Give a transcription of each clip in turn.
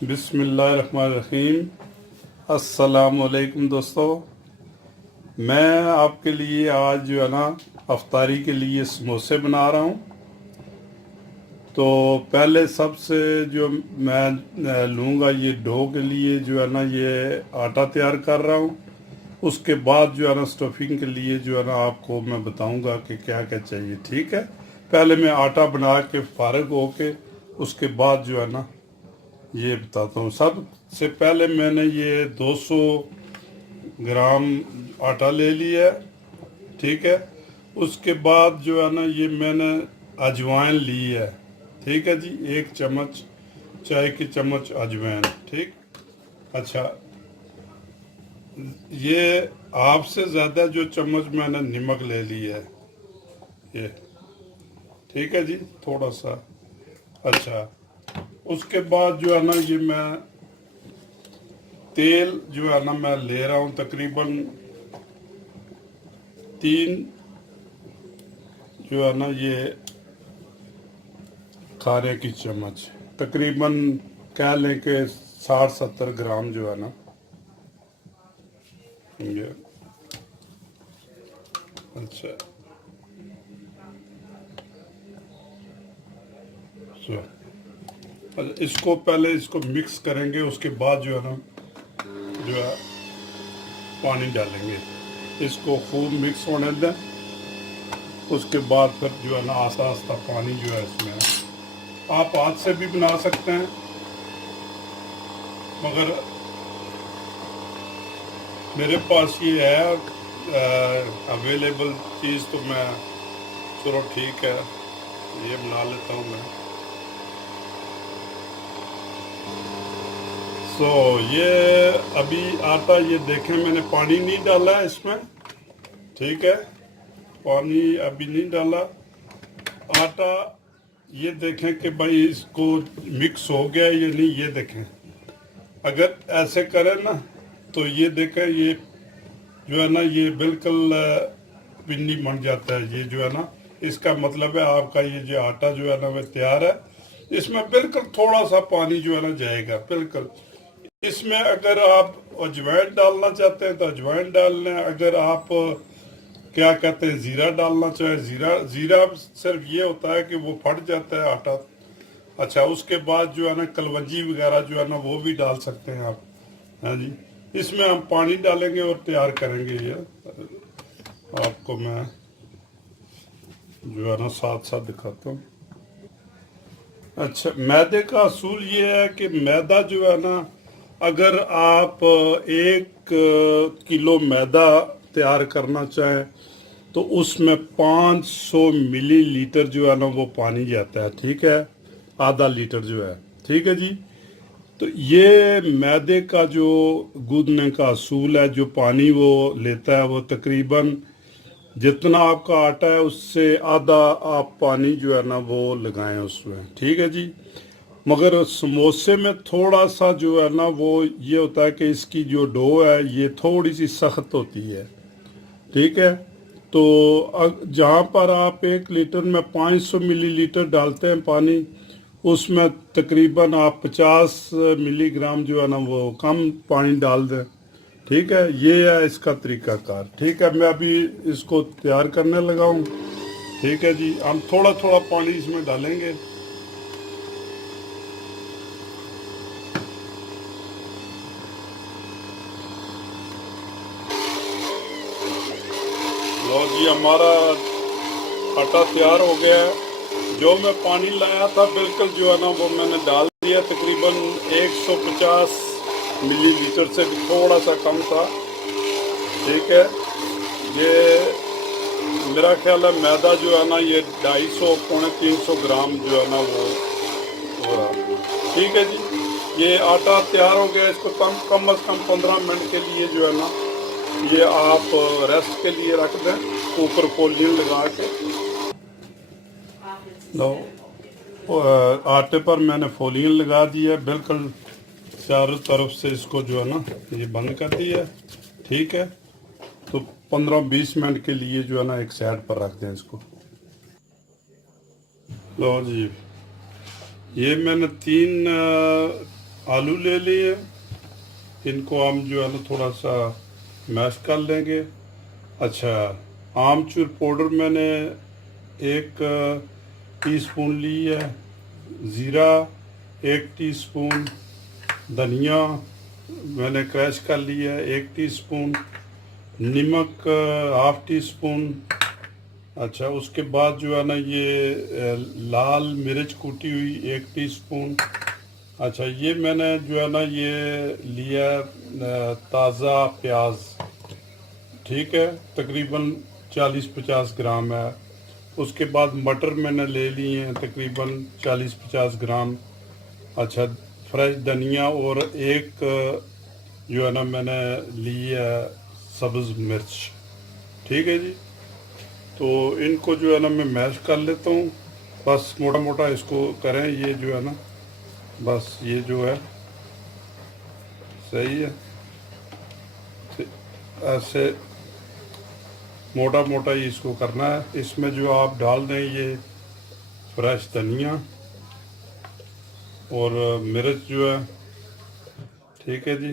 बिस्मिल्लाहिर्रहमानिर्रहीम। अस्सलामुअलैकुम दोस्तों, मैं आपके लिए आज जो है ना अफ्तारी के लिए समोसे बना रहा हूँ। तो पहले सबसे जो मैं लूँगा ये डो के लिए जो है ना ये आटा तैयार कर रहा हूँ। उसके बाद जो है ना स्टफिंग के लिए जो है ना आपको मैं बताऊँगा कि क्या क्या चाहिए। ठीक है, पहले मैं आटा बना के फारग होके उसके बाद जो है ना ये बताता हूँ। सबसे पहले मैंने ये 200 ग्राम आटा ले लिया है। ठीक है, उसके बाद जो है ना ये मैंने अजवाइन ली है। ठीक है जी, 1 चम्मच चाय की चम्मच अजवाइन। ठीक, अच्छा, ये आपसे ज़्यादा जो चम्मच मैंने नमक ले ली है ये। ठीक है जी, थोड़ा सा। अच्छा, उसके बाद जो है ना ये मैं तेल जो है ना मैं ले रहा हूँ तकरीबन 3 जो है ना ये खाने की चम्मच, तकरीबन कह लें कि 60-70 ग्राम जो है ना ये। अच्छा, अच्छा, इसको पहले इसको मिक्स करेंगे, उसके बाद जो है ना जो है पानी डालेंगे। इसको खूब मिक्स होने दें, उसके बाद फिर जो है ना आस्ता आस्ता पानी जो है इसमें आप हाथ से भी बना सकते हैं, मगर मेरे पास ये है अवेलेबल चीज़, तो मैं चलो ठीक है ये बना लेता हूँ मैं। ये अभी आटा, ये देखें मैंने पानी नहीं डाला है इसमें। ठीक है, पानी अभी नहीं डाला। आटा ये देखें कि भाई इसको मिक्स हो गया या नहीं, ये देखें। अगर ऐसे करें ना तो ये देखें, ये जो है ना ये बिल्कुल पिन्नी बन जाता है। ये जो है ना इसका मतलब है आपका ये जो आटा जो है ना वह तैयार है। इसमें बिल्कुल थोड़ा सा पानी जो है ना जाएगा बिल्कुल। इसमें अगर आप अजवाइन डालना चाहते हैं तो अजवाइन डाल लें। अगर आप क्या कहते हैं ज़ीरा डालना चाहे ज़ीरा, ज़ीरा सिर्फ ये होता है कि वो फट जाता है आटा। अच्छा, उसके बाद जो है ना कलवंजी वगैरह जो है ना वो भी डाल सकते हैं आप। हाँ जी, इसमें हम पानी डालेंगे और तैयार करेंगे। ये आपको मैं जो है ना साथ साथ दिखाता हूँ। अच्छा, मैदे का असूल ये है कि मैदा जो है ना, अगर आप 1 किलो मैदा तैयार करना चाहें तो उसमें 500 मिलीलीटर जो है ना वो पानी जाता है। ठीक है, आधा लीटर जो है। ठीक है जी, तो ये मैदे का जो गूंदने का असूल है, जो पानी वो लेता है वो तकरीबन जितना आपका आटा है उससे आधा आप पानी जो है ना वो लगाएं उसमें। ठीक है जी, मगर समोसे में थोड़ा सा जो है ना वो ये होता है कि इसकी जो डो है ये थोड़ी सी सख्त होती है। ठीक है, तो जहाँ पर आप 1 लीटर में 500 मिलीलीटर डालते हैं पानी, उसमें तकरीबन आप 50 मिलीग्राम जो है ना वो कम पानी डाल दें। ठीक है, ये है इसका तरीकाकार। ठीक है, मैं अभी इसको तैयार करने लगा हूँ। ठीक है जी, हम थोड़ा थोड़ा पानी इसमें डालेंगे। लो जी, हमारा आटा तैयार हो गया है। जो मैं पानी लाया था बिल्कुल जो है ना वो मैंने डाल दिया, तकरीबन 150 मिलीलीटर से भी थोड़ा सा कम था। ठीक है, ये मेरा ख्याल है मैदा जो है ना ये 250 पौने 300 ग्राम जो है ना वो हो रहा। ठीक है जी, ये आटा तैयार हो गया। इसको कम से कम 15 मिनट के लिए जो है ना ये आप रेस्ट के लिए रख दें, ऊपर फोलियन लगा के। लो, आटे पर मैंने फोलियन लगा दिया बिल्कुल चारों तरफ से। इसको जो है ना ये बंद कर दिया। ठीक है, तो 15-20 मिनट के लिए जो है ना एक साइड पर रख दें इसको। लो जी, ये मैंने 3 आलू ले लिए, इनको हम जो है ना थोड़ा सा मैश कर लेंगे। अच्छा, आमचूर पाउडर मैंने 1 टीस्पून ली है, ज़ीरा 1 टीस्पून, धनिया मैंने क्रश कर लिया है 1 टीस्पून, नमक 1/2 टीस्पून। अच्छा, उसके बाद जो है ना ये लाल मिर्च कूटी हुई 1 टीस्पून। अच्छा, ये मैंने जो है ना ये लिया ताज़ा प्याज, ठीक है, तकरीबन 40-50 ग्राम है। उसके बाद मटर मैंने ले लिए हैं तकरीबन 40-50 ग्राम। अच्छा, फ्रेश धनिया और एक जो है ना मैंने ली है सब्ज़ मिर्च, ठीक है जी। तो इनको जो है ना मैं मैश कर लेता हूँ, बस मोटा मोटा इसको करें, ये जो है ना बस ये जो है सही है, ऐसे मोटा मोटा ही इसको करना है। इसमें जो आप डाल दें ये फ्रेश धनिया और मिर्च जो है, ठीक है जी।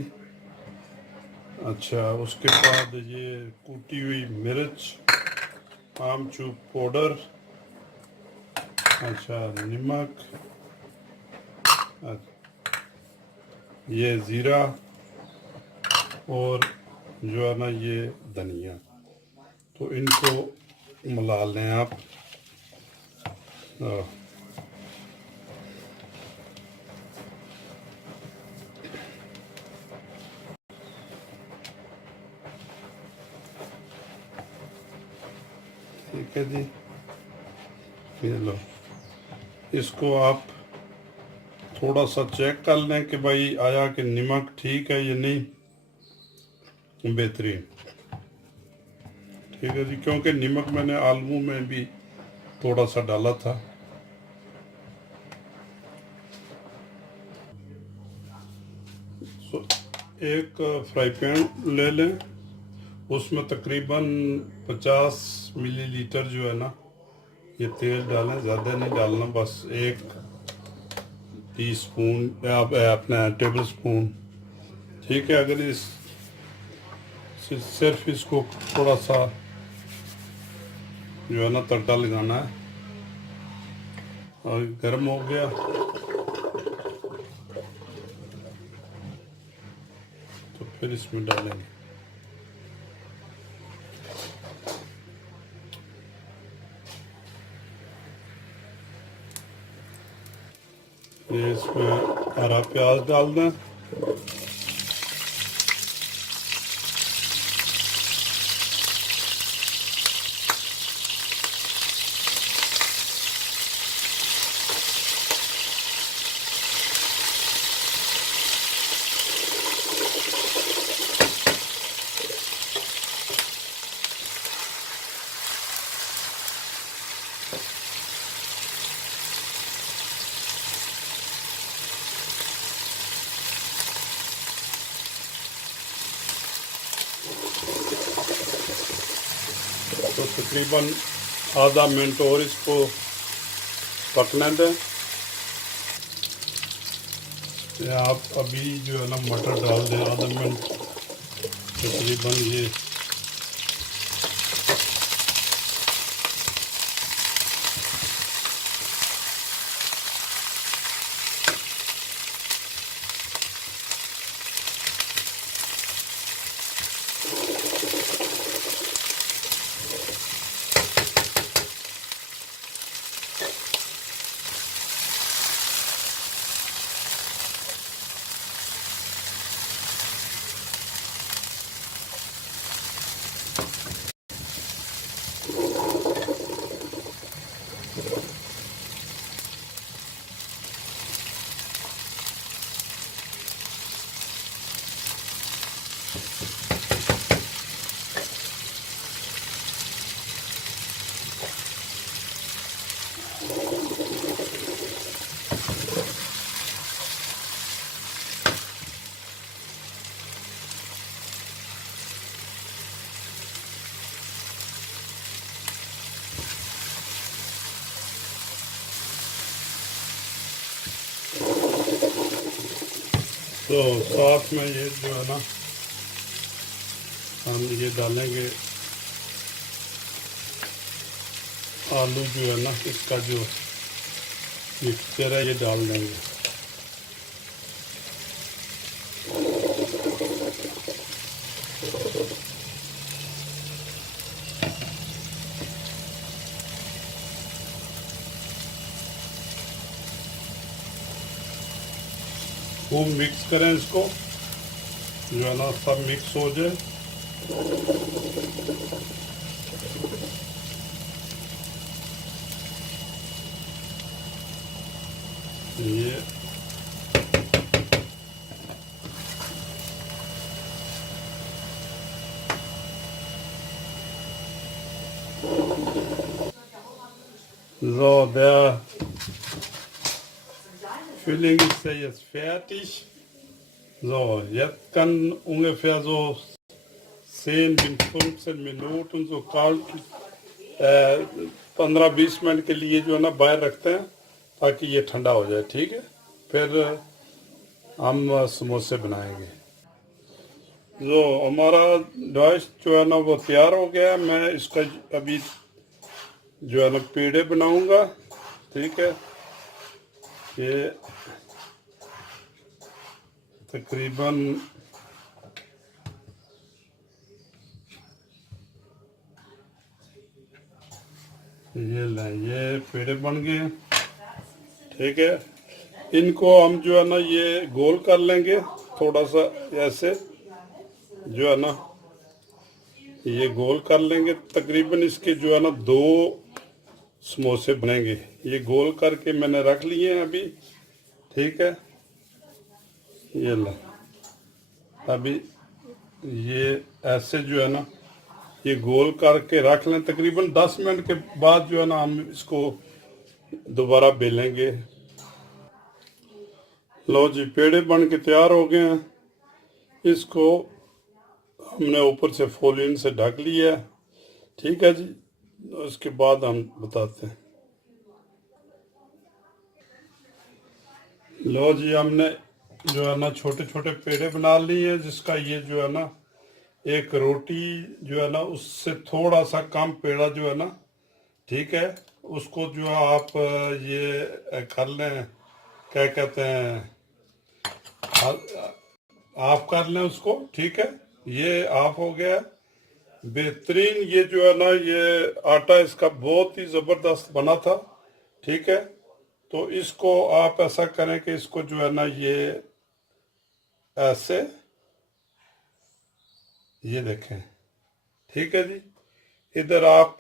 अच्छा, उसके बाद ये कूटी हुई मिर्च, आमचूर पाउडर, अच्छा नमक, ये ज़ीरा और जो है ना ये धनिया, तो इनको मिला लें आप। ठीक है जी, ये लो, इसको आप थोड़ा सा चेक कर लें कि भाई आया कि नमक ठीक है या नहीं, बेहतरीन, ठीक है जी, क्योंकि नमक मैंने आलू में भी थोड़ा सा डाला था। एक फ्राई पैन ले लें, उसमें तकरीबन 50 मिलीलीटर जो है ना ये तेल डालें, ज़्यादा नहीं डालना, बस 1 टीस्पून अपना टेबल स्पून, ठीक है। अगर इस सिर्फ इसको थोड़ा सा जो है ना तड़का लगाना है, और गर्म हो गया तो फिर इसमें डालेंगे। ये इसमें हरा प्याज डाल दें, तो तकरीबन आधा मिनट और इसको पकने दें। या आप अभी जो है ना मटर डाल दें, आधा मिनट तकरीबन ये तो साथ में ये जो है ना हम ये डालेंगे आलू जो है ना, इसका जो मिक्सचर है ये डाल देंगे। खूब मिक्स करें इसको, जो है ना सब मिक्स हो जाए। ये so, der Fülling ist ja jetzt fertig. So, jetzt kann ungefähr so 10 bis 15 Minuten so kalt 15-20 minute के लिए जो है ना बाहर रखते हैं ताकि ये ठंडा हो जाए। ठीक है, फिर हम समोसे बनाएंगे। जो हमारा डॉश जो है ना वो तैयार हो गया है। मैं इसका अभी जो है ना पेड़े बनाऊंगा। ठीक है, ये तकरीबन ये पेड़े बन गए। ठीक है, इनको हम जो है ना ये गोल कर लेंगे थोड़ा सा ऐसे, जो है ना ये गोल कर लेंगे। तकरीबन इसके जो है ना 2 समोसे बनेंगे। ये गोल करके मैंने रख लिए हैं अभी। ठीक है, ये ला अभी ये ऐसे जो है ना ये गोल करके रख लें। तकरीबन 10 मिनट के बाद जो है ना हम इसको दोबारा बेलेंगे। लो जी, पेड़े बन के तैयार हो गए हैं। इसको हमने ऊपर से फोलिन से ढक लिया है। ठीक है जी, उसके बाद हम बताते हैं। लो जी, हमने जो है ना छोटे छोटे पेड़े बना लिए हैं, जिसका ये जो है ना एक रोटी जो है ना उससे थोड़ा सा कम पेड़ा जो है ना, ठीक है, उसको जो है आप ये कर लें, क्या कहते हैं, ऑफ कर लें उसको। ठीक है, ये ऑफ हो गया। बेहतरीन ये जो है ना ये आटा इसका बहुत ही ज़बरदस्त बना था। ठीक है, तो इसको आप ऐसा करें कि इसको जो है ना ये ऐसे, ये देखें। ठीक है जी, इधर आप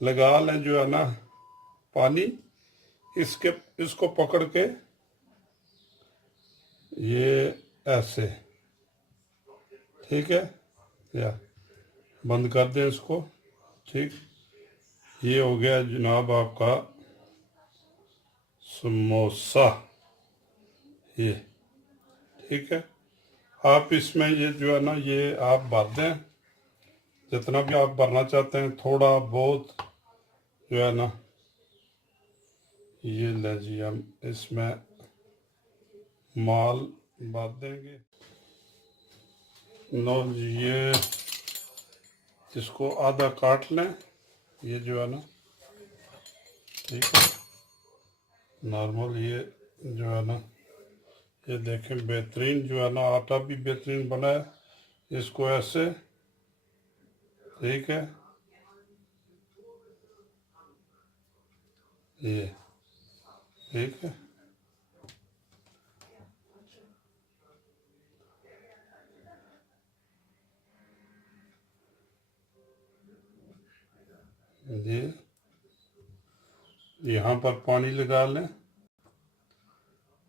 लगा लें जो है ना पानी, इसके इसको पकड़ के ये ऐसे। ठीक है, या बंद कर दें इसको। ठीक, ये हो गया जनाब आपका समोसा ये। ठीक है, आप इसमें ये जो है ना ये आप भर दें, जितना भी आप भरना चाहते हैं, थोड़ा बहुत जो है ना ये ले जी, हम इसमें माल भर देंगे। नो जी, ये इसको आधा काट लें, ये जो है ना। ठीक है, नॉर्मल ये जो है ना ये देखें, बेहतरीन जो है ना आटा भी बेहतरीन बना है। इसको ऐसे, ठीक है, ये ठीक है, ये यहाँ पर पानी लगा लें,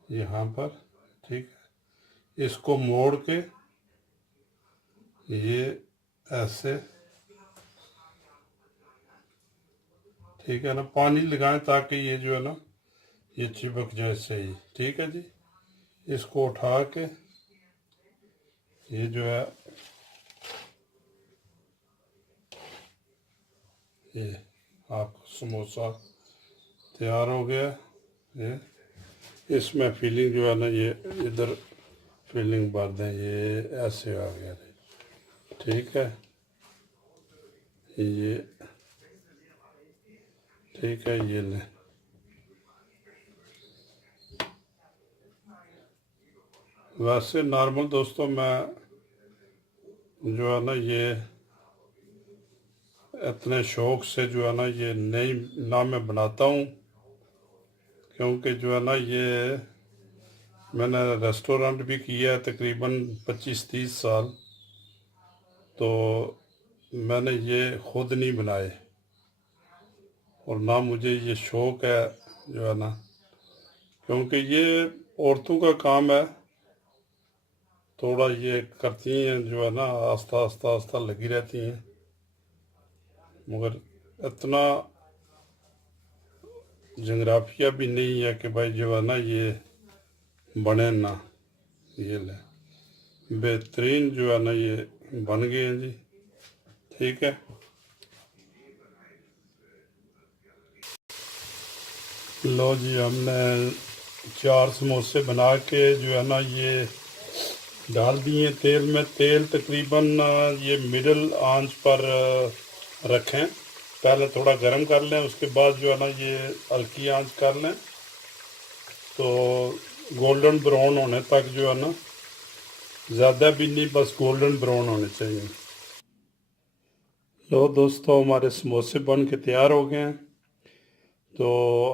यहाँ पर। ठीक है, इसको मोड़ के ये ऐसे, ठीक है ना, पानी लगाएं ताकि ये जो है ना ये चिपक जाए सही। ठीक है जी, इसको उठा के ये जो है ये आप समोसा तैयार हो गया। ये इसमें फीलिंग जो है ना ये इधर फीलिंग भर दें, ये ऐसे आ गया जी। ठीक है, ये ठीक है, ये लें। वैसे नॉर्मल दोस्तों मैं जो है ना ये इतने शौक से जो है ना ये नहीं ना मैं बनाता हूँ, क्योंकि जो है ना ये मैंने रेस्टोरेंट भी किया है तकरीबन 25-30 साल, तो मैंने ये खुद नहीं बनाए और ना मुझे ये शौक है जो है ना, क्योंकि ये औरतों का काम है। थोड़ा ये करती हैं जो है ना, आस्ता आस्ता आस्ता लगी रहती हैं, मगर इतना जग्राफिया भी नहीं है कि भाई जो है ना ये बने ना। ये ले, बेहतरीन जो है ना ये बन गए हैं जी। ठीक है, लो जी, हमने 4 समोसे बना के जो है ना ये डाल दिए तेल में। तेल तकरीबन ये मिडल आंच पर रखें, पहले थोड़ा गर्म कर लें, उसके बाद जो है ना ये हल्की आंच कर लें, तो गोल्डन ब्राउन होने तक जो है ना, ज़्यादा भी नहीं, बस गोल्डन ब्राउन होने चाहिए। लो दोस्तों, हमारे समोसे बन के तैयार हो गए हैं। तो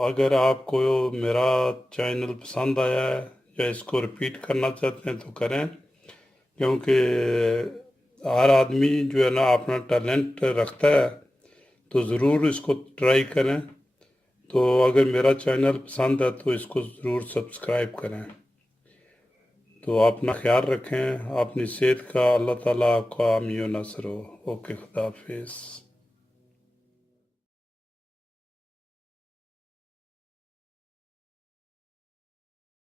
अगर आपको मेरा चैनल पसंद आया है या इसको रिपीट करना चाहते हैं तो करें, क्योंकि हर आदमी जो है ना अपना टैलेंट रखता है, तो ज़रूर इसको ट्राई करें। तो अगर मेरा चैनल पसंद है तो इसको ज़रूर सब्सक्राइब करें। तो अपना ख्याल रखें, अपनी सेहत का। अल्लाह ताला आपका आमीन नसर हो। ओके, खुदा हाफिज़।